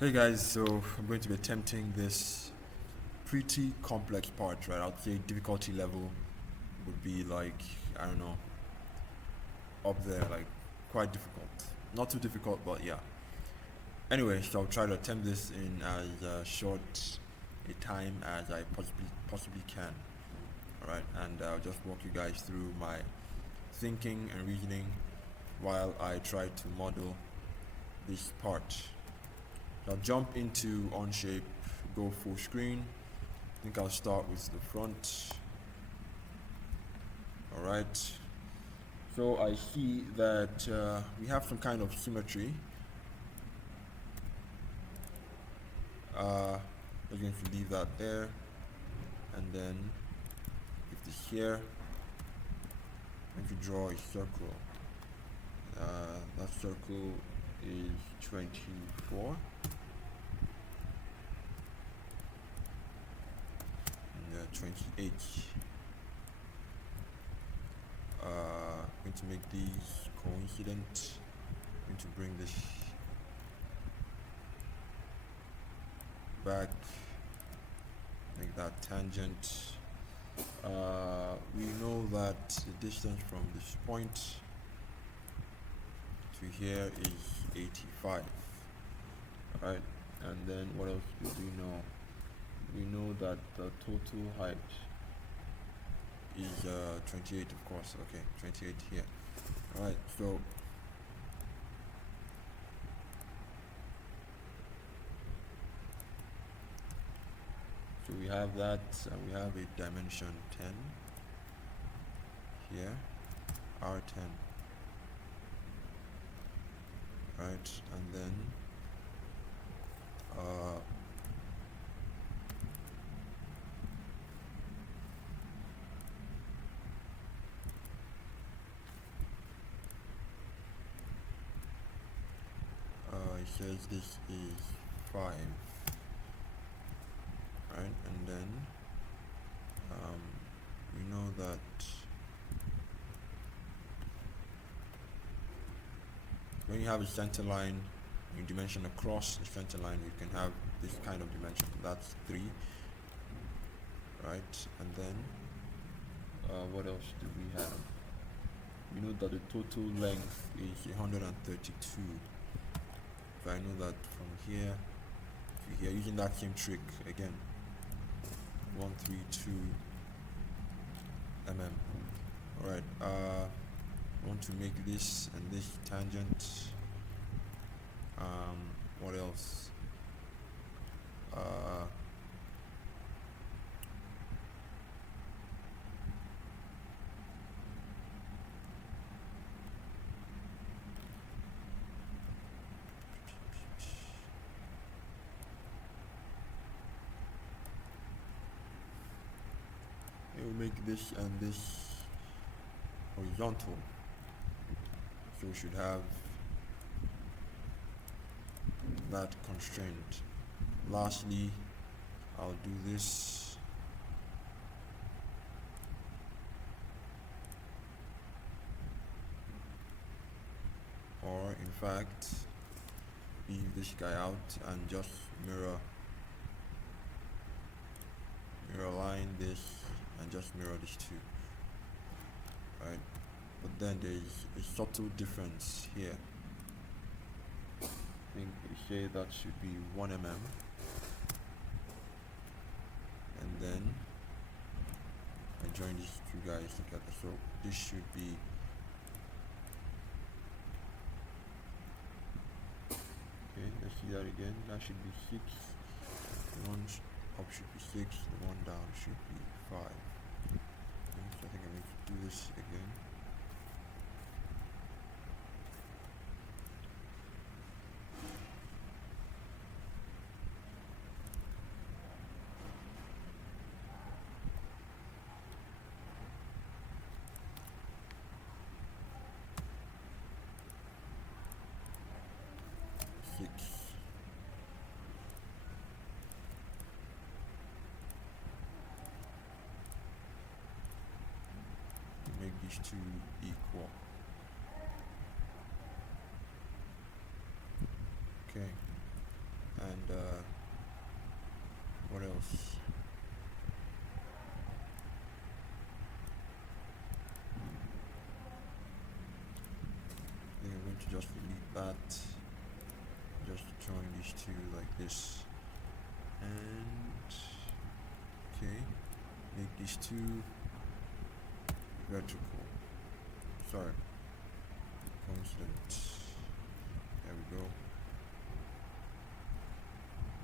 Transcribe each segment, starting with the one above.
Hey guys, so I'm going to be attempting this pretty complex part, right? I'd say difficulty level would be like, I don't know, up there, like quite difficult. Not too difficult, but yeah. Anyway, so I'll try to attempt this in as short a time as I possibly can. Alright, and I'll just walk you guys through my thinking and reasoning while I try to model this part. I'll jump into Onshape, go full screen. I think I'll start with the front. Alright, so I see that we have some kind of symmetry. I'm going to leave that there, and then if this here, I'm going to draw a circle. That circle is 24. 28. Going to make these coincident. Going to bring this back. Make that tangent. We know that the distance from this point to here is 85. Alright, and then what else do we know? We know that the total height is 28, of course. Okay, 28 here. Alright, so we have that, and we have a dimension 10 here, R10. Right, and then it says this is 5, right? And then we know that when you have a center line, you dimension across the center line, you can have this kind of dimension. That's 3, right? And then what else do we have? We know that the total length is 132. If I know that from here to here, using that same trick again, 132 mm. Alright, I want to make this and this tangent. What else? It will make this and this horizontal, so we should have that constraint. Lastly, I'll do this or in fact leave this guy out and just mirror line this and just mirror this too, right? But then there's a subtle difference here. I think we say that should be 1 mm, and then I join these two guys together, so this should be okay. Let's see that again. That should be 6. The one up should be 6. The one down should be 5. Okay, so I think I'm going to do this again. Make these two equal. Okay, And what else? I think I'm going to just delete that. Just join these two like this. And okay, make these two vertical. Sorry, constant. There we go.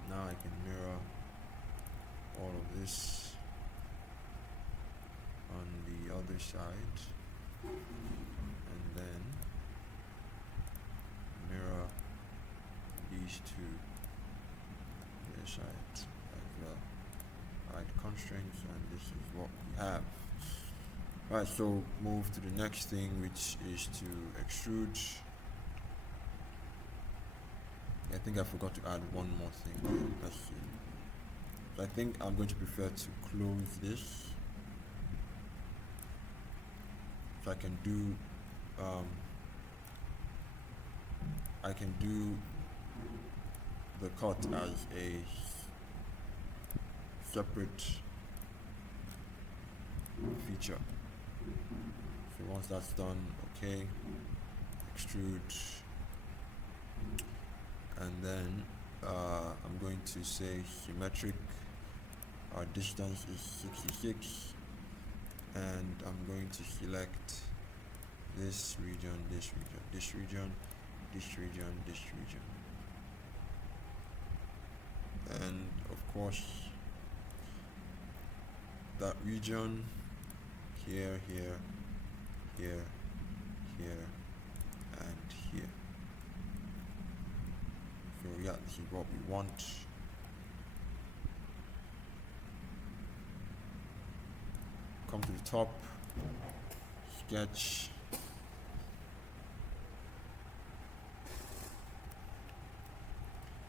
Now I can mirror all of this on the other side, and then mirror these two on the side as well. Alright, constraints, and this is what we have. Alright, so move to the next thing, which is to extrude. I think I forgot to add one more thing. Let's see. So I think I'm going to prefer to close this, so I can do the cut as a separate feature. So once that's done, okay, extrude, and then I'm going to say symmetric. Our distance is 66, and I'm going to select this region, this region, this region, this region, this region, and of course that region here, here, here, here, and here. So yeah, this is what we want. Come to the top, sketch,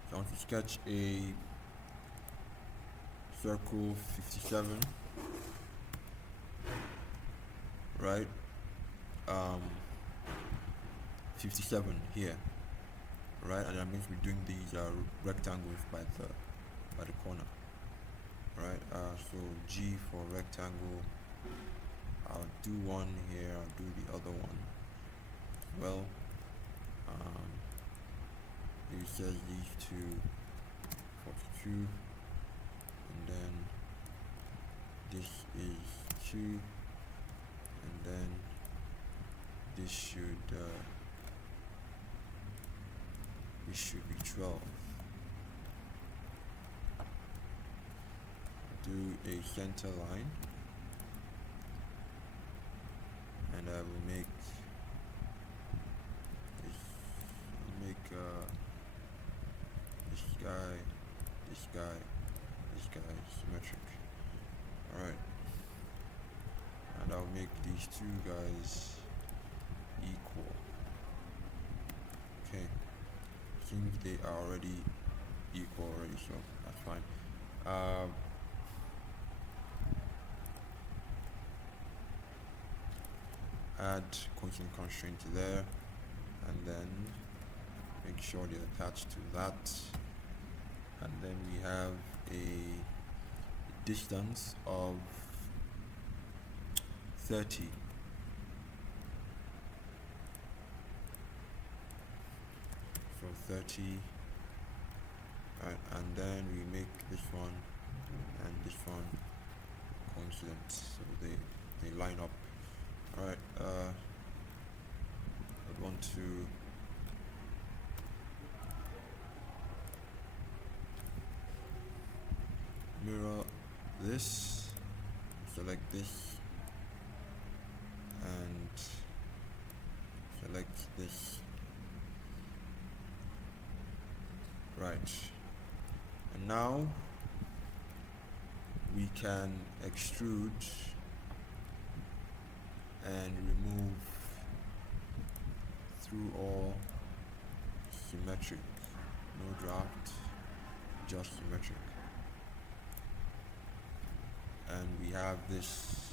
so I want to sketch a circle 57, right? 57 here, right? And I'm going to be doing these rectangles by the corner, right? So G for rectangle. I'll do one here, I'll do the other one as well. It says these two 42, and then this is 2, and then this should be 12. Do a center line, and I will make this guy symmetric. Alright, and I'll make these two guys equal. Okay, seems they are already equal already, so that's fine. Add constant constraint to there, and then make sure they're attached to that, and then we have a distance of 30. So 30, and then we make this one and this one coincident, so they line up. Alright, I want to mirror this, select this, and select this. Right, and now we can extrude and remove through all symmetric, no draft, just symmetric. And we have this.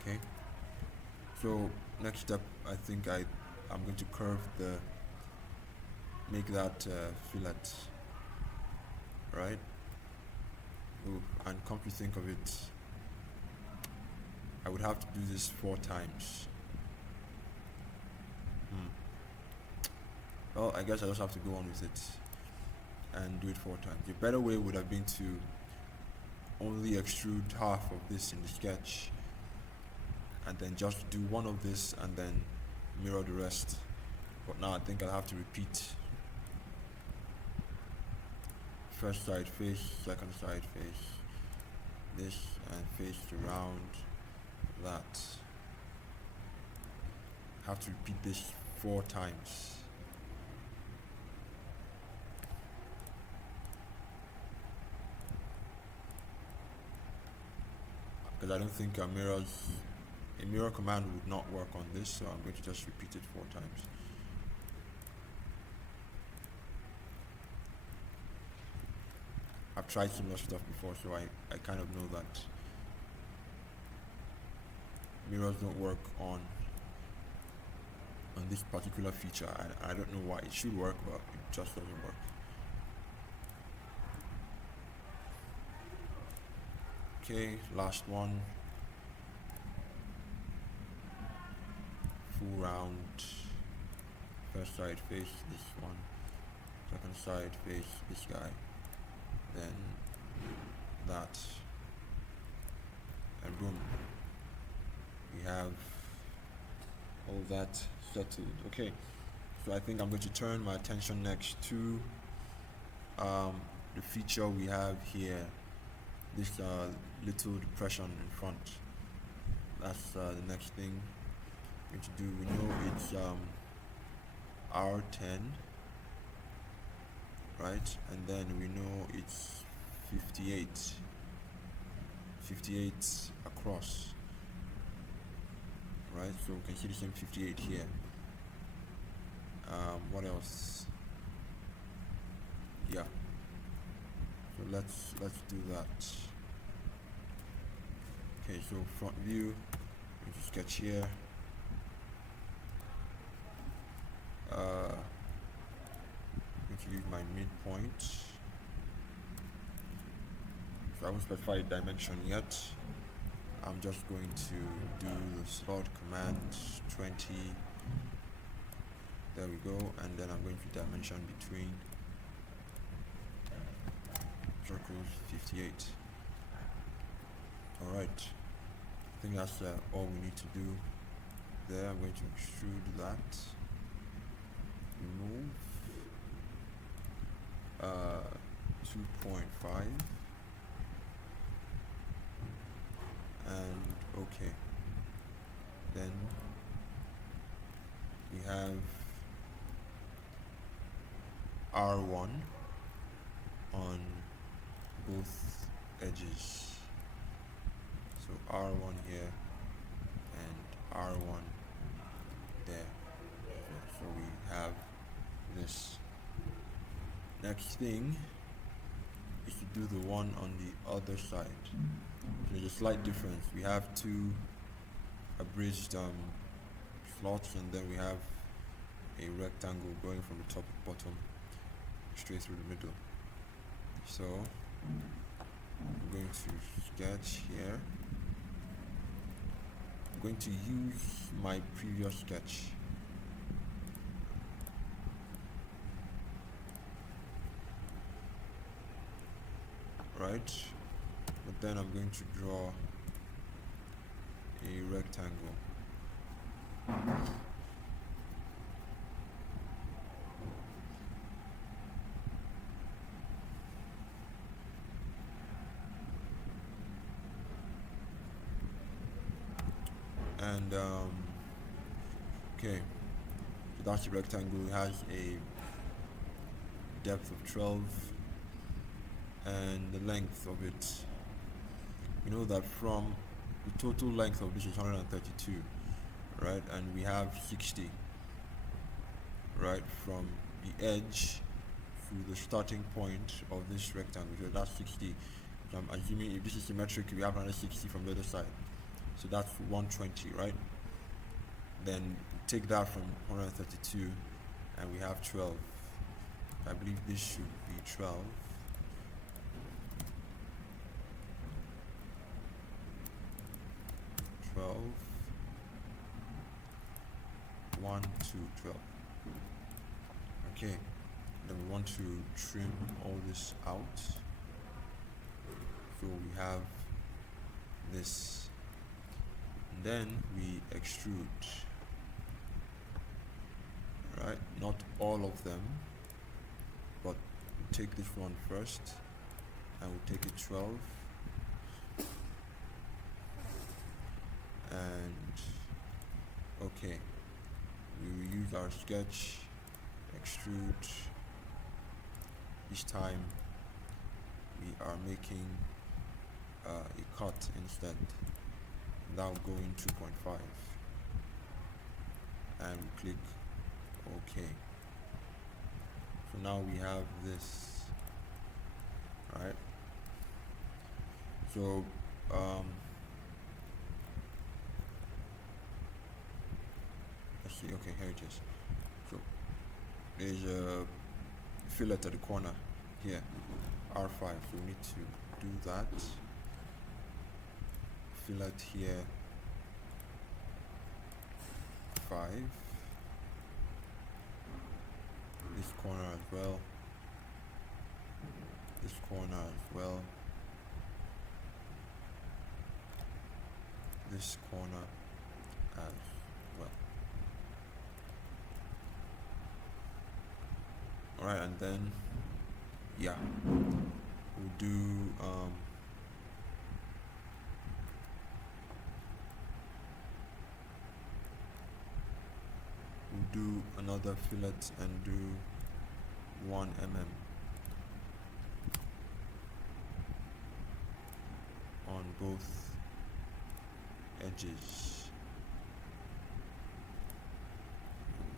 Okay, so next step, I think I'm going to curve make that fillet right? Ooh, and come to think of it, I would have to do this 4 times. Well, I guess I just have to go on with it and do it 4 times. The better way would have been to only extrude half of this in the sketch and then just do one of this and then mirror the rest. But now I think I'll have to repeat first side face, second side face, this, and face around that. Have to repeat this 4 times. Because I don't think a mirror command would not work on this, so I'm going to just repeat it 4 times. I've tried similar stuff before, so I kind of know that mirrors don't work on this particular feature. I don't know why. It should work, but it just doesn't work. Okay, last one. Full round. First side face this one. Second side face this guy. Then that. And boom. We have all that settled. Okay, so I think I'm going to turn my attention next to the feature we have here, this little depression in front. That's the next thing I'm going to do. We know it's R10, right? And then we know it's 58 across. Right, so we can see the same 58 here. What else? Yeah. So let's do that. Okay, so front view. Let's sketch here. I'm going to use my midpoint. So I haven't specified dimension yet. I'm just going to do the slot command 20. There we go, and then I'm going to dimension between circles 58. Alright, I think that's all we need to do there. I'm going to extrude that, remove 2.5. and okay, then we have R1 on both edges, so R1 here and R1 there. So we have this. Next thing is to do the one on the other side. There's a slight difference. We have 2 abridged slots, and then we have a rectangle going from the top to bottom straight through the middle. So I'm going to sketch here. I'm going to use my previous sketch. Right? But then I'm going to draw a rectangle. And okay, so that's the rectangle. It has a depth of 12 and the length of it. We know that from the total length of this is 132, right? And we have 60, right, from the edge to the starting point of this rectangle. So that's 60. So I'm assuming if this is symmetric, we have another 60 from the other side. So that's 120, right? Then take that from 132 and we have 12. I believe this should be 12. 12, 1, 2, 12. Okay, then we want to trim all this out. So we have this. And then we extrude. Right, not all of them, but we take this one first, and we'll take it 12. And okay, we will use our sketch, extrude. This time we are making a cut instead. That will go in 2.5, and we click OK. So now we have this, right? So let's see. Okay, here it is. So there's a fillet at the corner here, R5. So we need to do that. Fillet here, 5. This corner as well. This corner as well. This corner as well. Alright, and then yeah, we'll do another fillet and do 1 mm on both edges.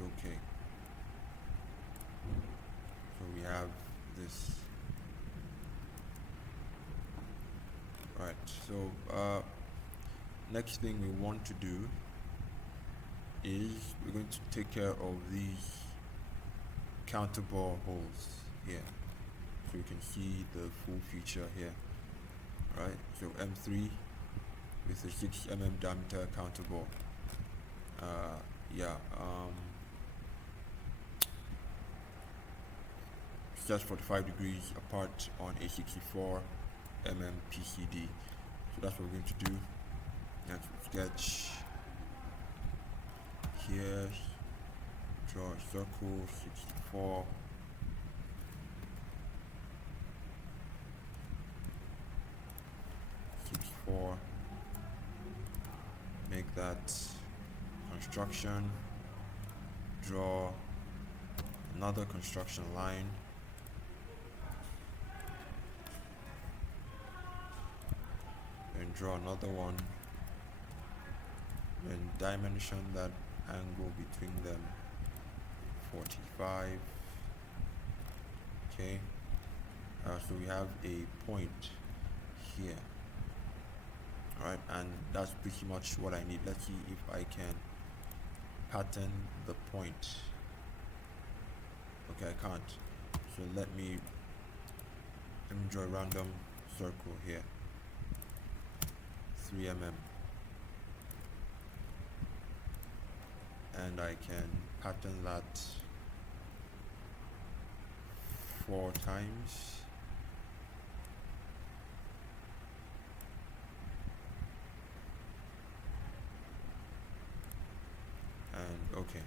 Okay, so we have this. Right, so next thing we want to do is we're going to take care of these counterbore holes here, so you can see the full feature here. Right, so M3 with a 6 mm diameter counterbore. Just 45 degrees apart on a 64 mm PCD. So that's what we're going to do. Next, sketch here, draw a circle, 64. Make that construction, draw another construction line, and draw another one, and dimension that angle between them, 45. Okay, so we have a point here. Alright, and that's pretty much what I need. Let's see if I can pattern the point. Okay, I can't. So let me draw a random circle here, 3 mm, and I can pattern that 4 times. And okay,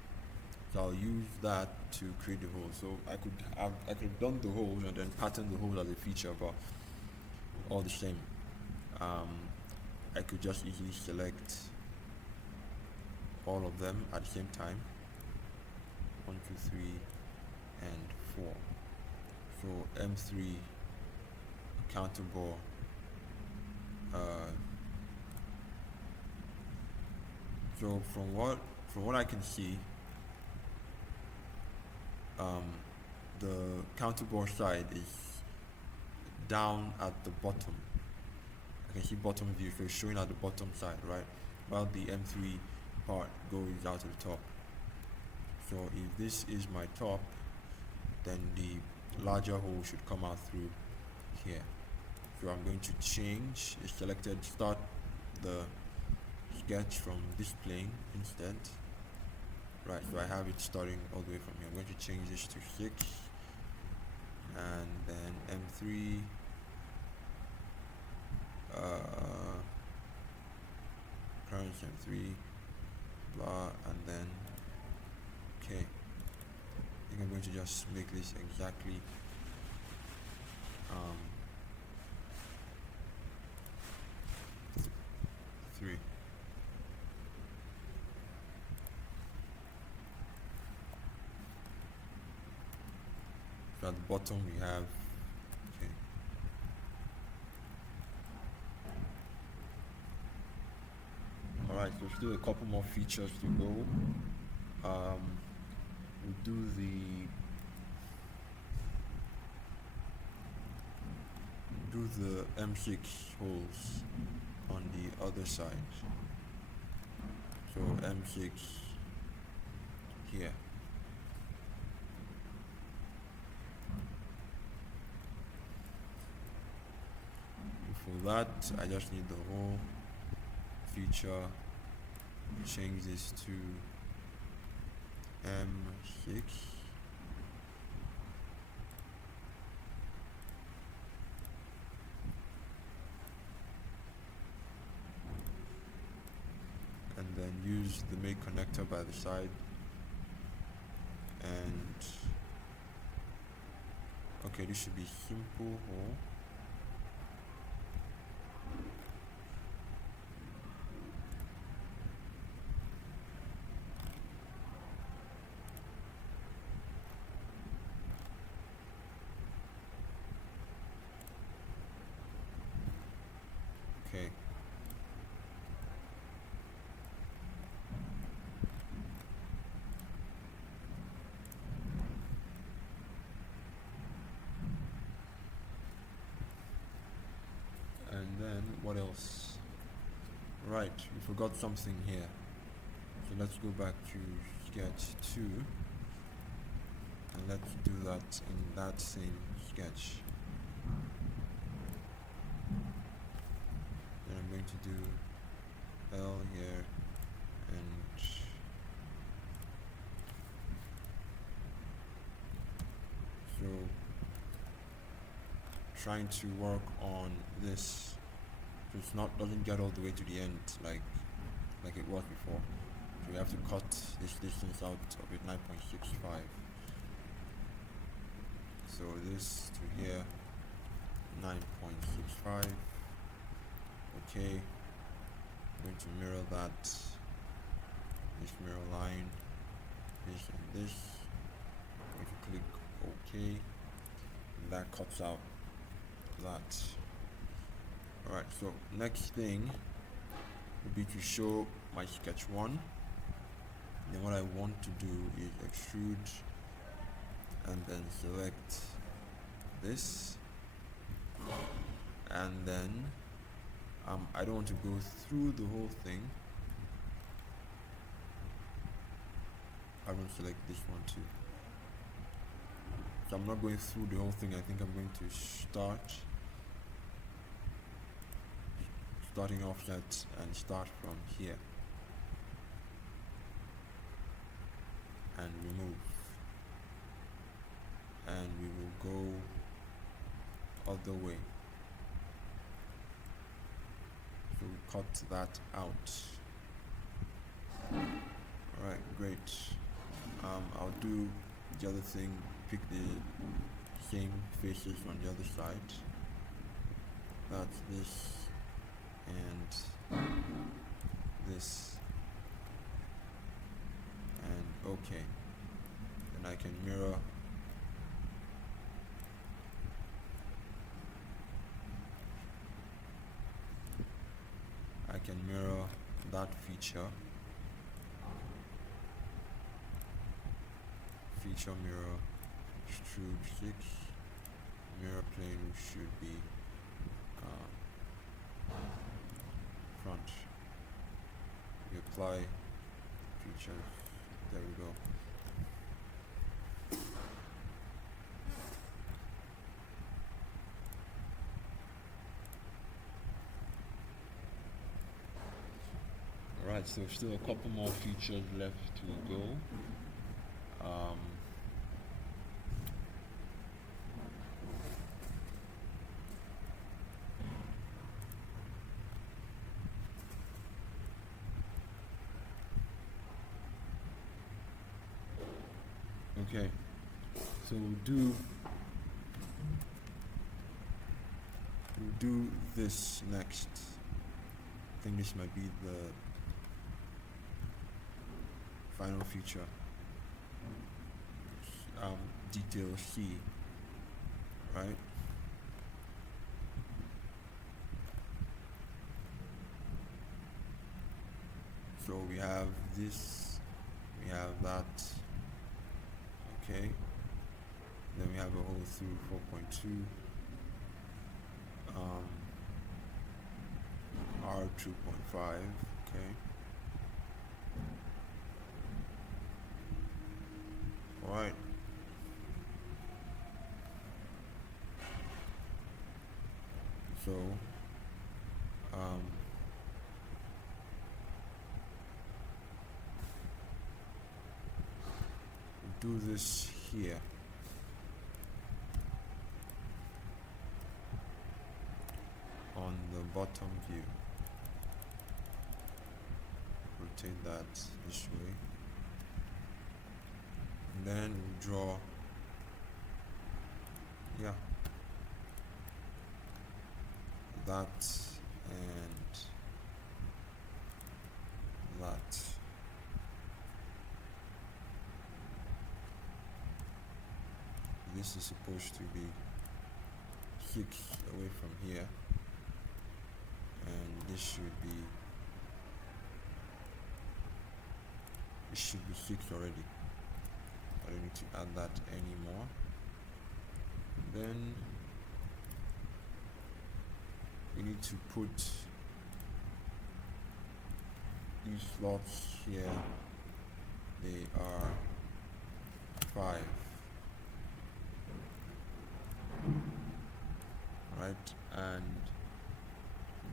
so I'll use that to create the hole. So I could have done the holes and then pattern the holes as a feature, but all the same, I could just easily select all of them at the same time, 1, 2, 3, and 4. So M3 counterbore, so from what I can see, the counterbore side is down at the bottom. I can see bottom view, so it's showing at the bottom side, right? While the M3 part goes out to the top. So if this is my top, then the larger hole should come out through here. So I'm going to change, it's selected, start the sketch from this plane instead. Right, so I have it starting all the way from here. I'm going to change this to 6 and then M3 current M3 blah, and then okay, I think I'm going to just make this exactly 3. So at the bottom we have okay. Alright, so still a couple more features to go. We'll do the M6 holes on the other side. So M6 here. For that, I just need the whole feature. Change this to M6. And then use the make connector by the side. And okay, this should be simple hole. Okay. And then what else? Right, we forgot something here. So let's go back to sketch 2 and let's do that in that same sketch. Then I'm going to do L here and so trying to work on this so it's not doesn't get all the way to the end like it was before. So we have to cut this distance out of it 9.65. So this to here 9.65. Okay, I'm going to mirror that, this mirror line, this and this. I'm going to click OK, and that cuts out that. Alright, so next thing would be to show my sketch 1. Then what I want to do is extrude and then select this, and then I don't want to go through the whole thing. I want to select this one too. So I'm not going through the whole thing. I think I'm going to starting offset and start from here and remove, and we will go other way. So we cut that out. Alright, great. I'll do the other thing, pick the same faces on the other side. That's this and this, and okay. Then I can mirror that feature mirror extrude 6, mirror plane should be front. We apply features, there we go. Alright, so still a couple more features left to go. Okay, so we'll do this next. I think this might be the final feature. Detail C, right? So we have this, we have that, okay. Then we have a hole through 4.2, R 2.5, okay. Alright. So, do this here. On the bottom view. Rotate that this way. And then we draw, yeah, that and that. This is supposed to be 6 away from here, and this should be 6 already. I don't need to add that anymore. Then we need to put these slots here. They are 5. Right, and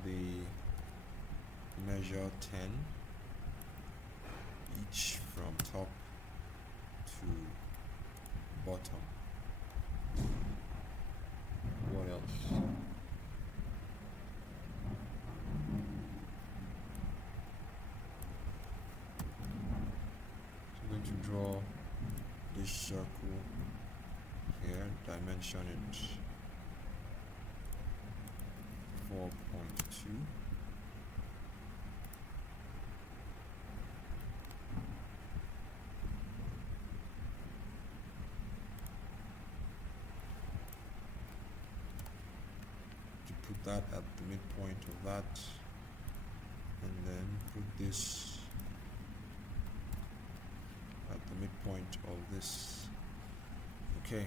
they measure 10 each from top to bottom. What else? So I'm going to draw this circle here, dimension it 4.2. To put that at the midpoint of that, and then put this at the midpoint of this. Okay.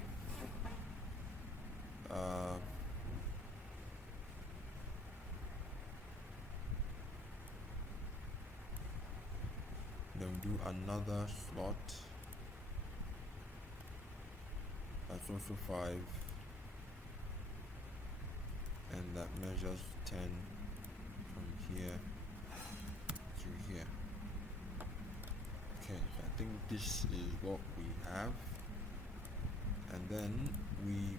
Then we do another slot that's also 5, and that measures 10 from here to here. Okay, so I think this is what we have, and then we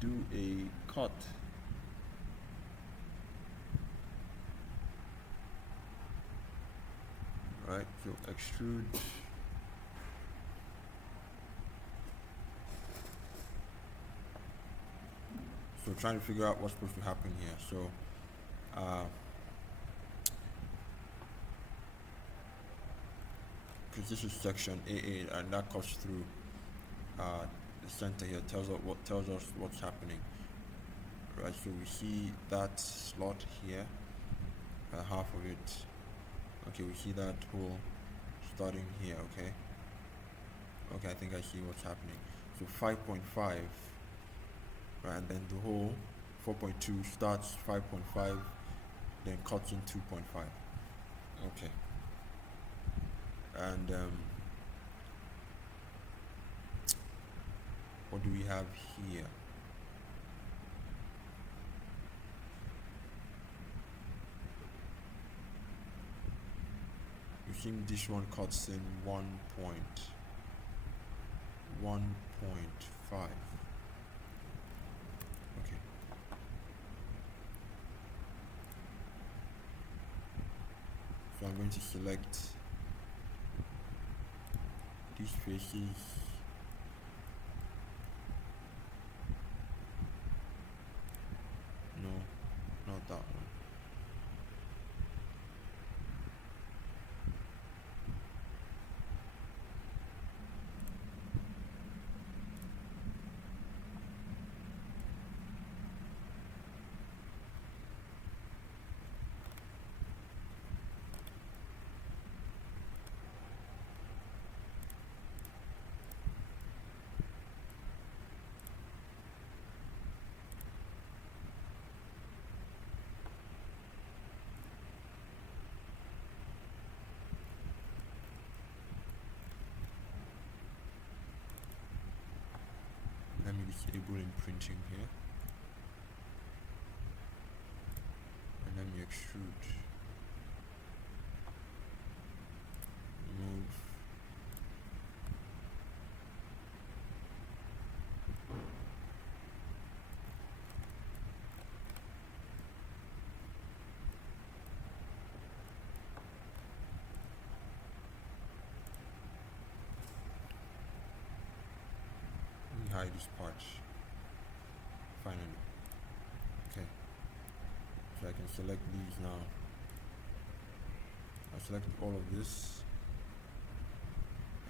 do a cut. Right, so extrude so trying to figure out what's supposed to happen here. So because this is section AA and that cuts through the center here, tells us what's happening. Right, so we see that slot here, half of it. Okay, we see that hole starting here. Okay, I think I see what's happening. So 5.5, right, and then the hole 4.2 starts 5.5, then cuts in 2.5. Okay, and what do we have here? You think this one cuts in 1.5. Okay. So I'm going to select these faces. No, not that one. Let me disable imprinting here, and let me extrude. Remove. Let me hide this part. Finally. Okay. So I can select these now. I select all of this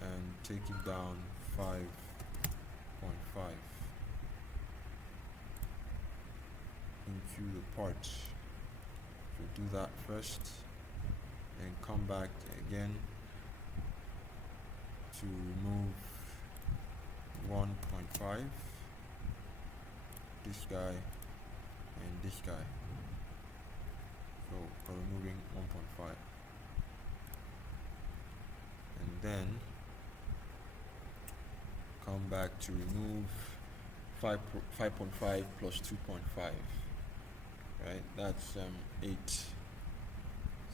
and take it down 5.5 into the part. So do that first and come back again to remove 1.5, this guy and this guy. So we're removing 1.5, and then come back to remove 5.5 plus 2.5. Right, that's 8.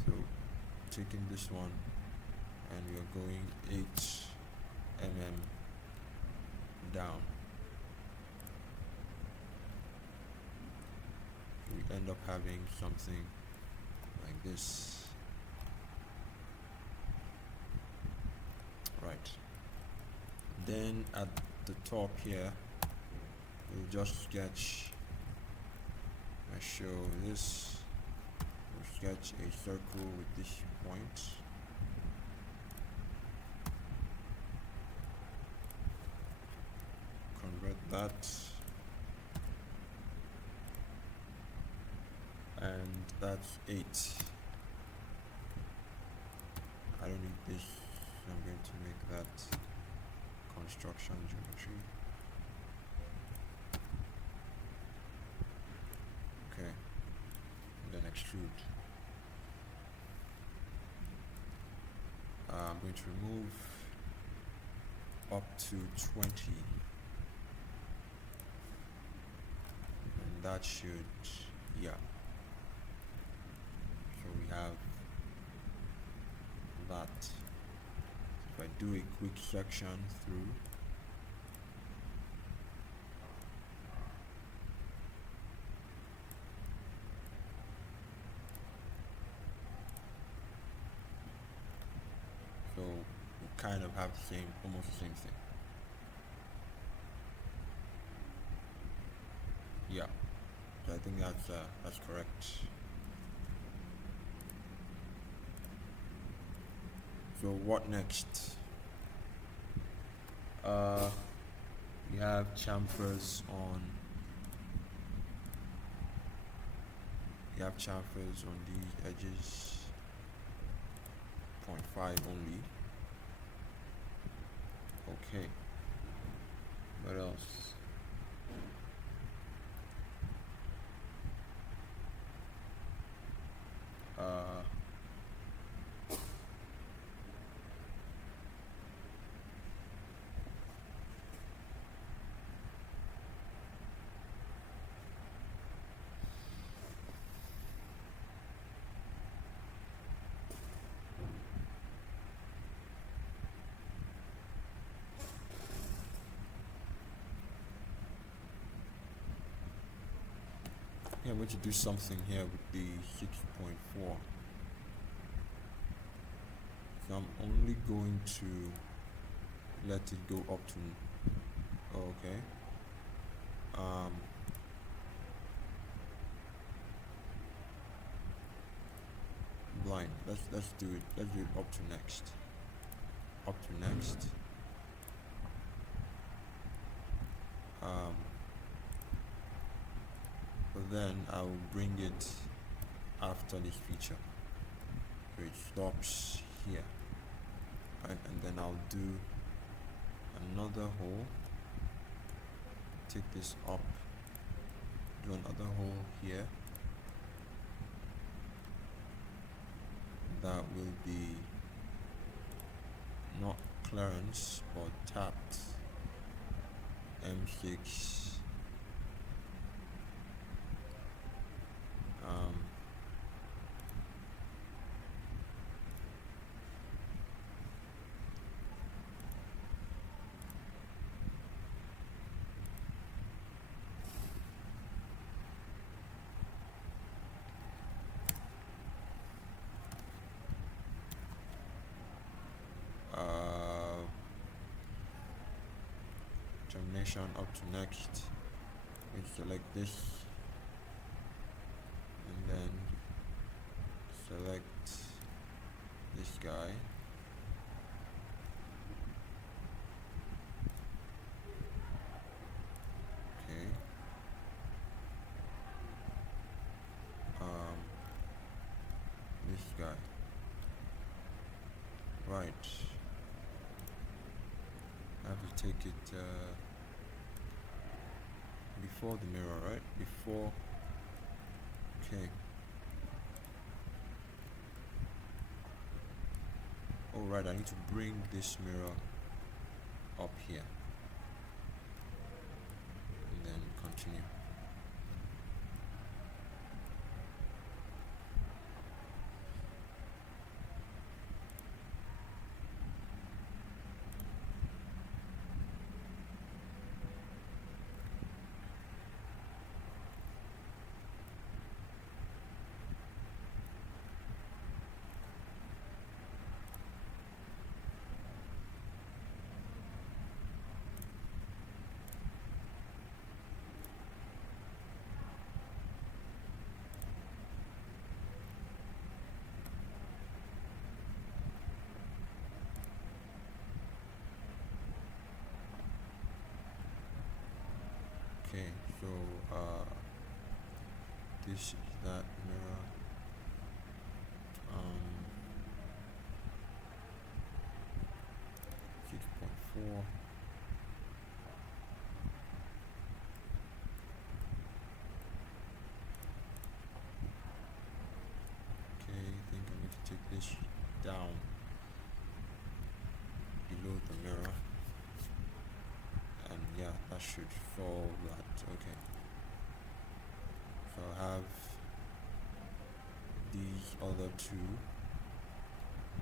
So taking this one, and we are going 8 mm down. We end up having something like this. Right. Then at the top here, we'll just sketch. I show this. We'll sketch a circle with this point. Convert that, and that's 8. I don't need this. I'm going to make that construction geometry. Okay, and then extrude. I'm going to remove up to 20, and that should, yeah. So we have that. If I do a quick section through, so we kind of have the same, almost the same thing. Yeah, so I think that's correct. So what next? We have chamfers on. We have chamfers on these edges. 0.5 only. Okay. What else? Yeah, I'm going to do something here with the 6.4. So I'm only going to let it go up to, okay. Blind. Let's do it. Let's do it up to next. Up to next. But then I will bring it after this feature, which stops here, right? And then I'll do another hole. Take this up. Do another hole here. That will be not clearance but tapped M6. Termination up to next. We select this and then select this guy. Okay. This guy. Right. I have to take it before the mirror, right? Before. Okay. Alright, I need to bring this mirror up here and then continue. Okay, so this is that mirror. 6.4. Okay, I think I'm going to take this down below the mirror. And yeah, that should solve that. Okay, so I have these other two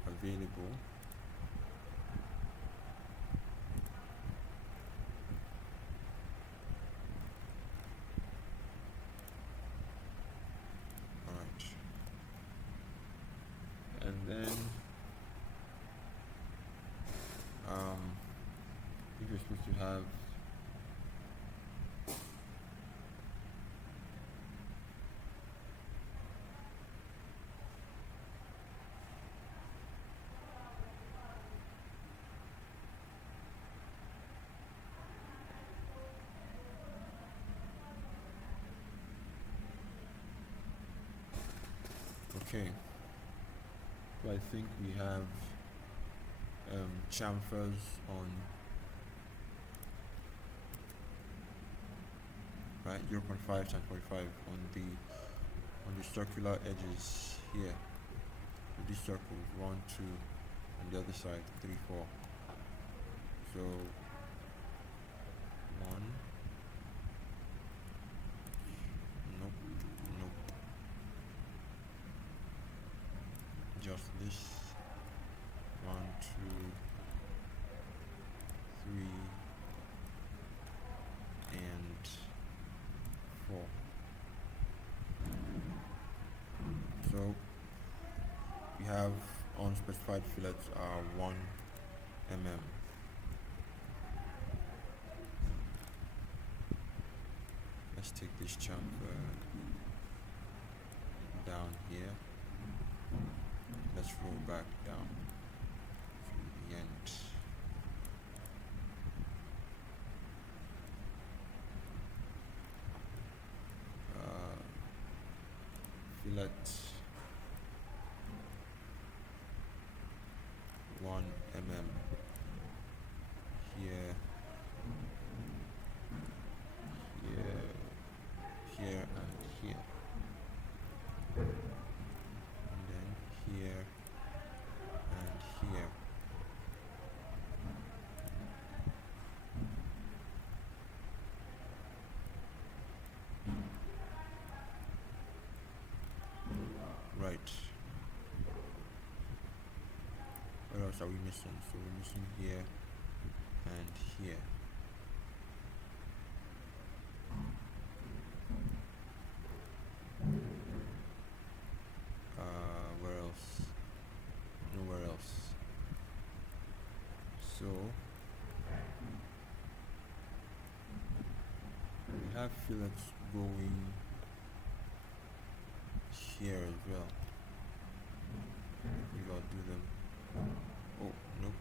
available. Alright, and then I think we're supposed to have okay. So I think we have chamfers on, right, 0.5 times 0.5 on the circular edges here. So these circles 1, 2, on the other side 3, 4. So 1. Nope, nope. Just this. 1, 2, 3, and 4. unspecified fillets are 1 mm. Let's take this chunk down here. Let's roll back down to the end. Fillet 1 mm here, here and here, and then here and here. Right. What else are we missing? So we're missing here and here. Where else? Nowhere else. So we have fillets going here as well. Maybe I'll do them. Oh, nope.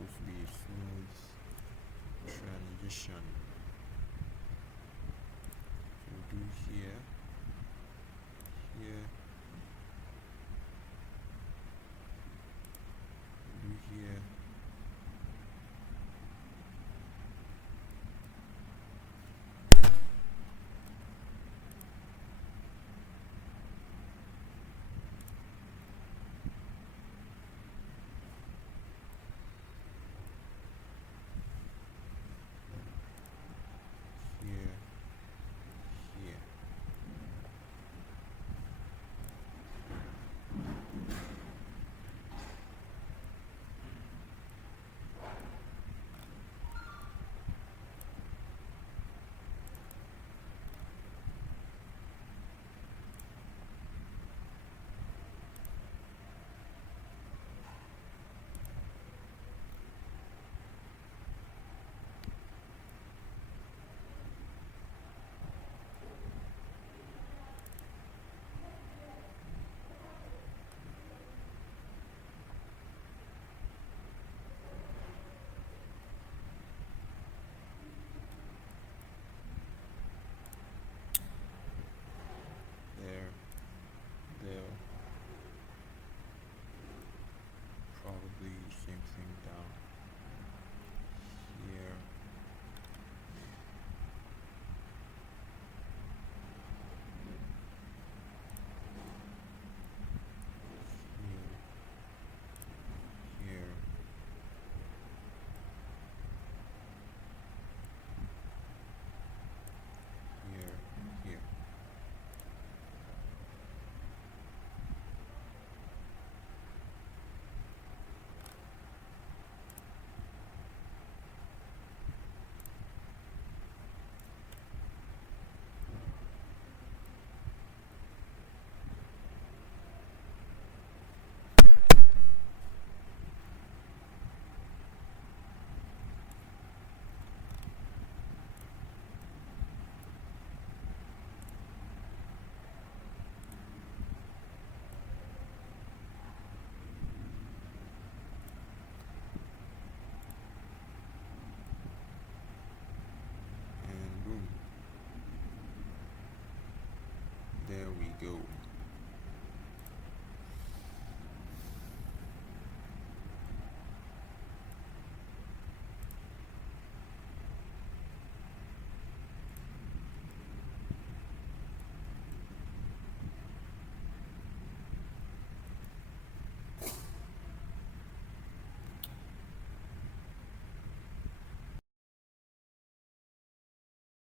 Supposed to be a smooth transition. So we'll do here, here, we'll do here.